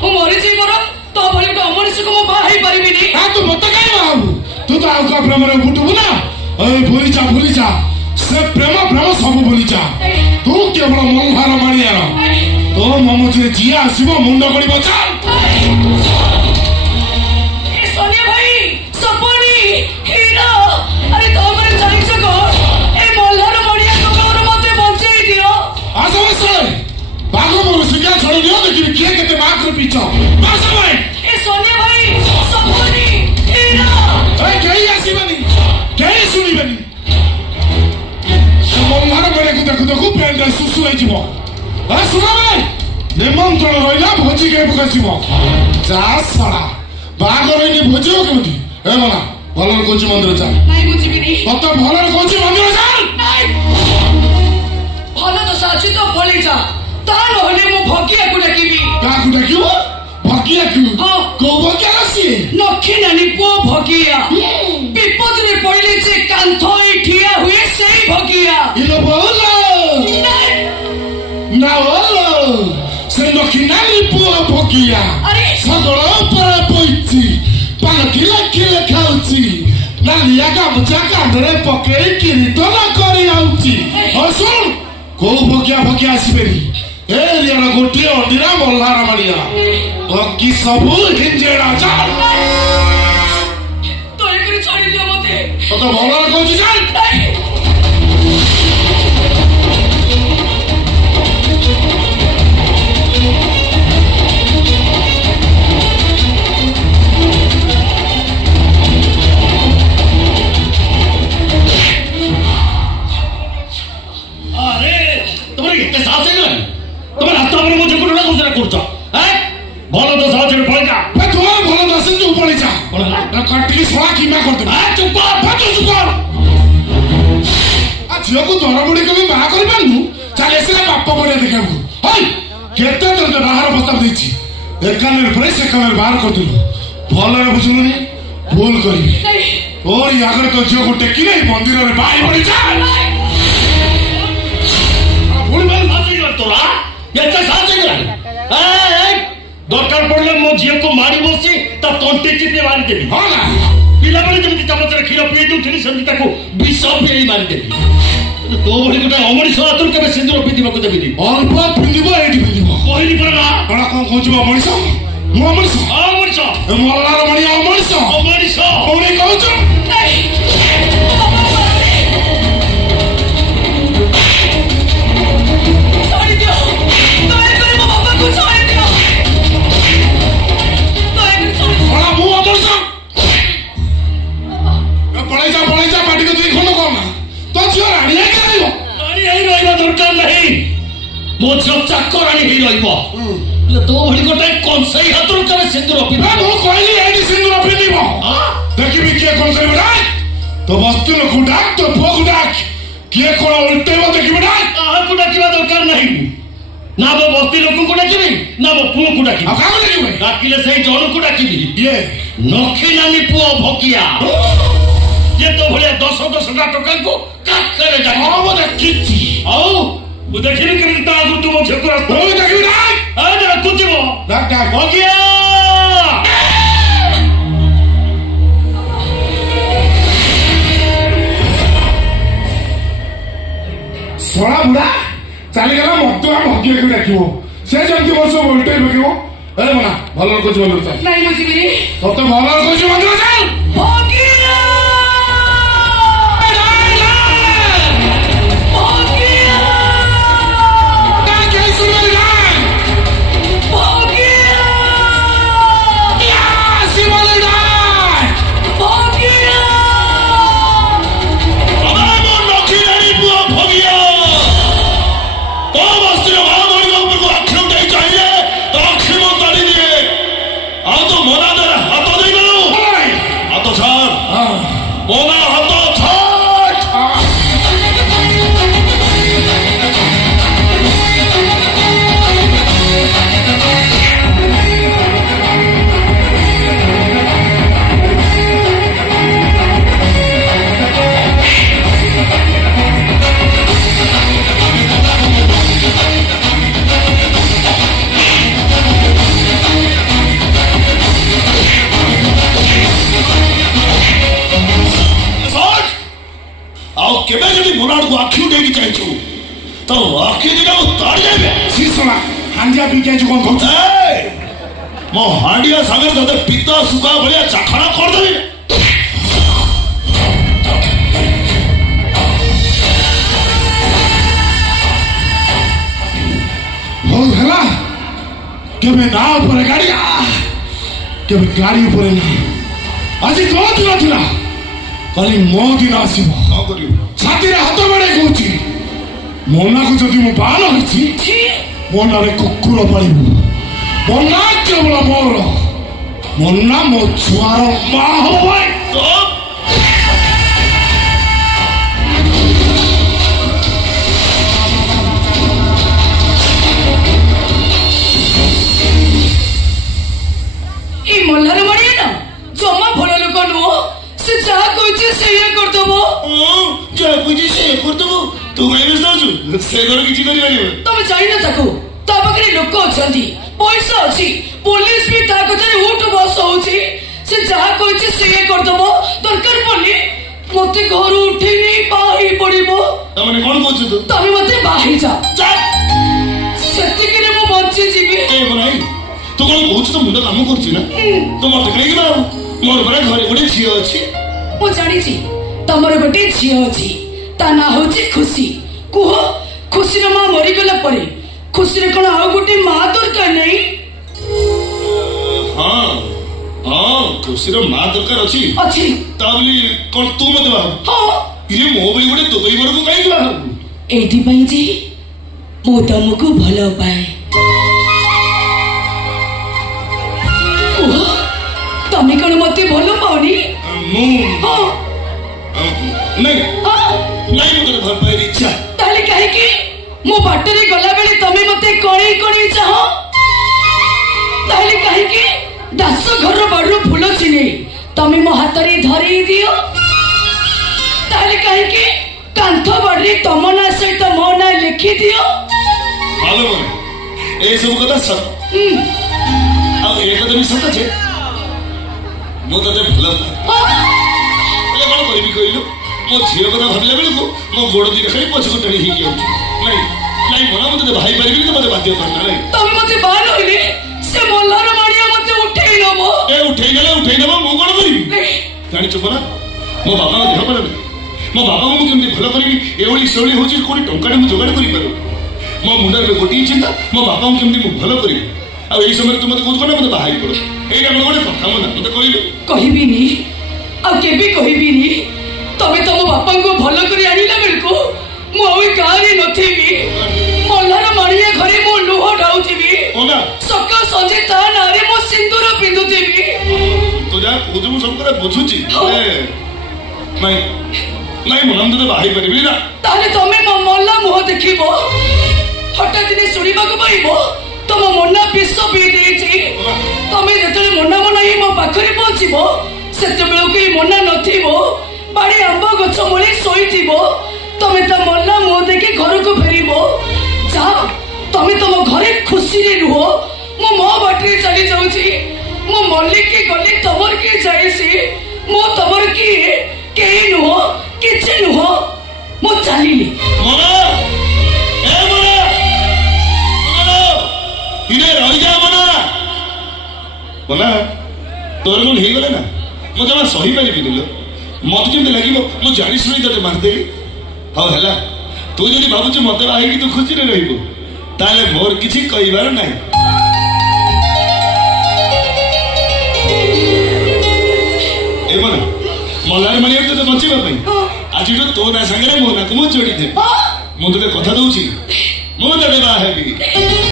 ମୁଁ ମରିଛି ମୋର ତୋ ଭଳି ଗୋଟେ ଅମଣିଷକୁ ମୁଁ ବାହା ହେଇପାରିବିନି। ତୁ ମତେ କାହିଁ ବାହାବୁ? ତୁ ତ ଆଉ କାହା ପ୍ରେମରେ ବୁଟୁବୁ ନା। ଭୁଲିଯା ସେ ପ୍ରେମ ସବୁ ଭୁଲିଯା। ତୁ କେବଳ ମଲ୍ହାର ମାଣିଆର। ତୋ ମମୁଚିରେ ଯିଏ ଆସିବ ମୁଣ୍ଡ କରିବ ଚାଲ। सोनिया भाई सपनी हीरा अरे तोमरे जानिछ को ए मल्हार मणिया को मते बंचाई दियो। आसो बागो मोर सिका छोड़ दियो देखि किए केते बाक रे पीछो आसो भाई। ए सोनिया भाई सपनी हीरा ए केही आसीबनी केही सुनिबनी। मल्हार मणिया को देखु पेंड सुसु होई जीवो। आ सुना भाई निमंत्रण रहिला भोजी के बकसिबो जा साला बागर नहीं भोजी हो केमती। ए मना भलर कोची मंदिर जा। नहीं बुझिबिनी तते भलर कोची मंदिर जा। नहीं भलो तो साची तो बोली जा ता नहले मु भगिया को डाकिबी। का को डाकिबो? भगिया को हां को भगिया आसी नखी नानी पो भगिया विपद रे पड़ले जे कांथई ठिया हुए सेई भगिया। इलो बोलो ना बोलो से नखी नानी पो भगिया। अरे सगळ ऊपर पइची पान किले खाउची नालिया गामचा कांधरे पकेई किरीटन करी आउची। सुन को भगिया आसीबेनी ए लियार गोटे अंडीरा मल्हार मानिया बाकी सबू हिंजेड़ा चाल। तो एक छोड़ी दियो मते तो भलर कहूची चाल। भल दस हजार पड़े जा तुम्हारे भल दस तू पड़े जा कटिकी सोला किमा कर दे। चुप झील को दर बुड़ी कभी बाहा कर पारू चल एसिला बाप बड़े देखा केते तो बाहर प्रस्ताव देछि एकाने पर से काने बाहर कर दिलु भल रे बुझलुनी भूल करी और यागर तो झील को टेकी नहीं मंदिर रे बाई पड़ी जा। भूल बाल फासी गल तोरा ये साथे गल दरकार पड़ले मो झील को मारी बसी ता तंटी चिपे मारी देबी। हां ना पिला बळे जमी चामचरे खीर पी दुथनी संदी ताको विष पी मारी देबी। तो भली गोटे अमणिष हातुर केबे सिंदूर पिंदिबाको देबी अल्प पिंदिबो एठी पिंदिबो कहली परा बड़ा कोन कहूची अमणिष मु अमणिष मल्हार मणिया अमणिष कोनी कहूछु छोड़ी दियो दया करे मो बाबा को छोड़ी दियो दया करे छोड़ी बड़ा मु अमणिष पळै जा पाटी को दुई खंड करना तो झियो राणी आई रहइबो राणी आई रहइबा दरकार नहीं मो झियो चाकराणी ही रहइबो। तो भली गोटे कंसई हातुर केबे सिंदूर पिबा मु कहली एठी सिंदूर पिंदिबो देखिबी किए कोन करबे डाक तो वस्तु लो गुडाक तो भो गुडाक किए कोन उल्टेबो देखिबे डाक आहा को डाकिबा दरकार नहीं ना वो बस्ती लोक को डाकिबी ना वो पुओ को डाकिबी। आ काम देखिबे डाकिले सही जण को डाकिबी ये नखी नानी पुओ भकिया ये तो भले 10 टका को काकरे डाक हां वो देखिची आओ वो देखिबी कि ता आगु तुम झको रास्ता ओ देखिबी डाक आ जरा कुतिबो डाक भकिया सोला बुढ़ा चली गला मत भगिया को डाकिबो से जंती वर्ष उल्टे बकिबो ए मना भलर कोच मंदिर चल। नहीं बुझिबिनी तते भलर कोच मंदिर चल भगिया तो आखि दिटा ताड़ जाबे शिशुआ हांडिया बिके जो कोन कहू मो हांडिया सागर तते पिता सुका भलिया चाखणा कर देबे हो हला केबे ना ऊपर गाड़ी केबे गाड़ी ऊपर ना आज कोन दिना थिला काली मो दिन आसीबो का करियो छाती रे हाथ बडे कहूची मोना को जदि मो बाल होची मोना रे कुकुर पालिबो मोना केवल मोर मोना मो छुआर मा होय तो ई मल्हार मरिया ना जमा भल लोक नुह से जहा कहছে ସେଇଆ କରିଦବ जा बुझी से कर दबो तू कहीं सोचू से घर किछि करि परिबो ତମେ ଜାଣିନ ତାକୁ ତା ପାଖରେ ଲୋକ ଅଛନ୍ତି ପଇସା ଅଛି ପୋଲିସ ବି ତା କଥାରେ ଉଠ ବସ ହଉଛି ସେ ଯାହା କହିଛି ସେଇଆ କରିଦବ ଦରକାର ପଡିଲେ ମତେ ଘରୁ ଉଠେଇ ନେଇ ବାହା ହେଇ ପଡିବ ତମେ କଣ କହୁଛୁ ତୁ ତମେ ମତେ ବାହା ହେଇଯା ଚା ସେତିକିରେ ମୁଁ ବଞ୍ଚି ଯିବି ए बनाई तू कौन कौच तो मुंडा काम करछि ना तो मत कहीं बा मोर बरे घरे गोटे झियो अछि ମୁଁ ଜାଣିଛି ତମର ଗୋଟେ ଝିଅ ଅଛି ତା ନାଁ ହଉଛି ଖୁସି କୁହ ଖୁସିର ମା ମରିଗଲା ପରେ ଖୁସିରେ କଣ ଆଉ ଗୋଟେ ମା ଦରକାର ନାହିଁ हां हां खुशीर मां दरकार अछि ଅଛି ताबली कौन तू मत बा ହଁ ये मो भाई गोटे तो भाई बरको कहीं बा ଏଇଥିପାଇଁ ଯେ ମୁଁ ତମକୁ ଭଲ ପାଏ କୁହ ତମେ କଣ ମତେ ଭଲ ପାଉନି मु ହଁ नहीं ହଁ नहीं मुझे घर पर इच्छा ତାହେଲେ କାହିଁକି ମୋ ବାଟରେ ଗଲାବେଳେ ତମେ ମତେ କଣେଇ କଣେଇ ଚାହ ତାହେଲେ କାହିଁକି ଦାସ ଘର ବାଡରୁ ଫୁଲ ଛିନେଇ ତମେ ମୋ ହାତରେ ଧରେଇ ଦିଅ ତାହେଲେ କାହିଁକି କାନ୍ଥ ବାଡରେ ତମ ନାଁ ସହିତ ମୋ ନାଁ ଲେଖିଦିଅ हालो मने ए सब कथा सत अब एक दिन सत छे मु तते भलो ए कौन करबी कहिलो मो झियो कथा भाबिला बेलु को मो गोड़ दी खाली पछ को टणी ही गयो नहीं नहीं मना मते भाई परिबी तो मते बाध्य करना नहीं ତମେ ମତେ ବାହା ରହିଲେ ସେ ମଲ୍ଲାର ମାଡିଆ ମତେ ଉଠେଇ ନବ ए उठेई देबो मु कोन करबी जानि चुप ना मो बाबा देह पर मो बाबा को केमती भलो करबी एवली सोली होची कोनी टंका मु जोगाड़ करि पारो मो मुंडा में गोटी चिंता मो बाबा को केमती मु भलो करबी आ एई समय तुम मते कोन मते बाहाई पड़ो एटा मन गोटे କଥା मना मते कहिलो କହିବିନି ଆଉ କେବେ କହିବିନି ତମେ ତମ ବାପାଙ୍କୁ ଭଲ କରି ଆଣିଲା ବେଳକୁ ମୁଁ ଆଉ ଏ ଗାଁରେ ନଥିବି ମଲ୍ଲାର ମାଳିଆ ଘରେ ମୁଁ ଲୁହ ଢାଉଥିବି ओना ସକାଳ ସଞ୍ଜେ ତା ନାଁରେ ମୁଁ ସିନ୍ଦୁର ପିନ୍ଧୁଥିବି तो जा खुद मु सब करे बुझुची नहीं नहीं मन मते बाहाई परिबी ना ତାହେଲେ ତମେ ମୋ ମଲ୍ଲା ମୁହ ଦେଖିବ ହଠାତ୍ ଦିନେ ଶୁଣିବାକୁ ପାଇବ ତମ ମନା ବିଷ ପିଇ ଦେଇଛି ତମେ ଯେତେବେଳେ ମନା ମନା ହେଇ ମୋ ପାଖରେ ପହଞ୍ଚିବ ସେତେବେଳକୁ କେହି ମନା ନଥିବ ବାଡ଼ି ଆମ୍ବ ଗଛ ମୂଳେ ଶୋଇଥିବ ତମେ ତା ମଲା ମୁହଁ ଦେଖି ଘରକୁ ଫେରିବ ଯାଅ ତମେ ତମ ଘରେ ଖୁସିରେ ରୁହ ମୁଁ ମୋ ବାଟରେ ଚାଲି ଯାଉଛି ମୁଁ ମଲ୍ଲିକି ଗଲି ତମର କିଏ ଯାଇସି ମୁଁ ତମର କିଏ କେହି ନୁହଁ କିଛି ନୁହଁ ମୁଁ ଚାଲିଲି मना ए मना मना इने रहि जा मना मना तोर मन हे गले ना मो जमा सही पारि बिलो मत जेते लागिबो मो जानि सुनि तते मार देली हां हला तू जदि भाबुछ मते बाहे कि तू खुशी रे रहिबो ताले मोर किछि कहिबार नाही ए मना मल्लारे मानिया तो बचिबा पई आज तो ना संगे मो ना को जोड़ी दे मु तते कथा दउची मु तते बा हेबी